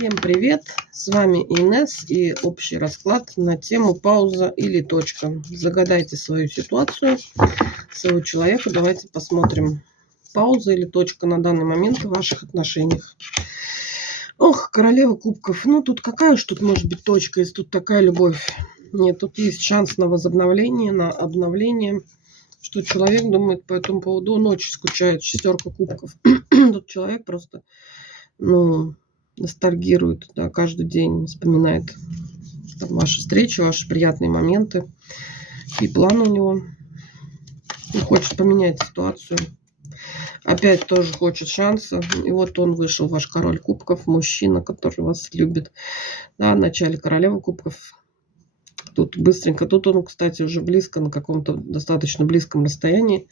Всем привет! С вами Инесс и общий расклад на тему пауза или точка. Загадайте свою ситуацию, своего человека. Давайте посмотрим, пауза или точка на данный момент в ваших отношениях. Ох, королева кубков. Ну, тут какая уж тут может быть точка, если тут такая любовь? Нет, тут есть шанс на возобновление, на обновление. Что человек думает по этому поводу, он очень скучает. Шестерка кубков. Тут человек просто, ностальгирует, да, каждый день вспоминает там ваши встречи, ваши приятные моменты. И план у него. И хочет поменять ситуацию. Опять тоже хочет шанса. И вот он вышел, ваш король кубков, мужчина, который вас любит. Да, в начале королева кубков. Тут быстренько. Тут он, кстати, уже близко, на каком-то достаточно близком расстоянии.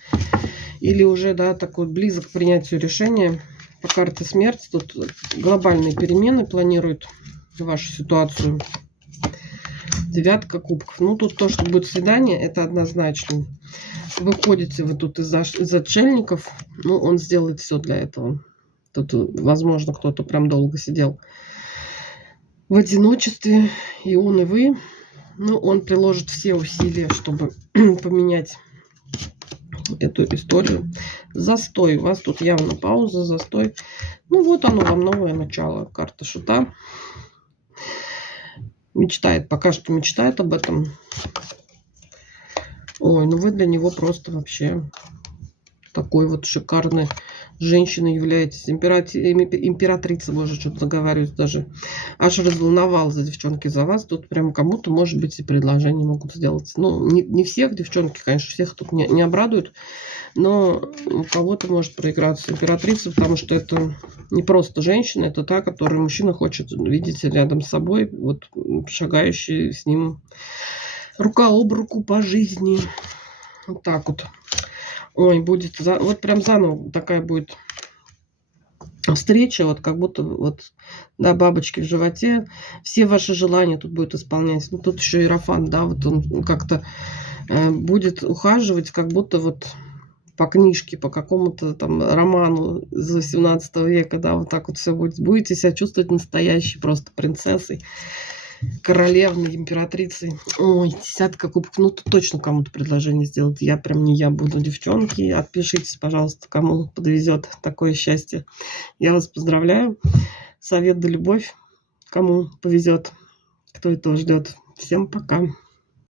Или уже, да, такой близок к принятию решения. По карте смерть тут глобальные перемены планирует вашу ситуацию. Девятка кубков. Ну, тут то, что будет свидание, это однозначно. Выходите вы тут из отшельников. Ну, он сделает все для этого. Тут, возможно, кто-то прям долго сидел в одиночестве. И он, и вы. Ну, он приложит все усилия, чтобы поменять эту историю. Застой. У вас тут явно пауза, застой. Ну, вот оно вам новое начало. Карта шута. Мечтает, пока что мечтает об этом. Ой, ну вы для него просто вообще такой вот шикарной женщиной являетесь. Императрица, боже, что-то заговариваюсь даже. Аж разволновал за девчонки за вас. Тут прям кому-то, может быть, и предложения могут сделать. Ну, не всех девчонки, конечно, всех тут не обрадуют. Но у кого-то может проиграться императрица, потому что это не просто женщина, это та, которую мужчина хочет видеть рядом с собой, вот шагающий с ним рука об руку по жизни. Вот так вот. Ой, будет, вот прям заново такая будет встреча, вот как будто вот, да, бабочки в животе, все ваши желания тут будут исполнять. Ну, тут еще иерофант, да, вот он как-то будет ухаживать, как будто вот по книжке, по какому-то там роману из 18 века, да, вот так вот все будет. Будете себя чувствовать настоящей просто принцессой, королевной, императрицей. Ой, десятка кубков. Ну, тут точно кому-то предложение сделать. Я прям не я буду, девчонки. Отпишитесь, пожалуйста, кому подвезет такое счастье. Я вас поздравляю. Совет да любовь. Кому повезет, кто этого ждет. Всем пока.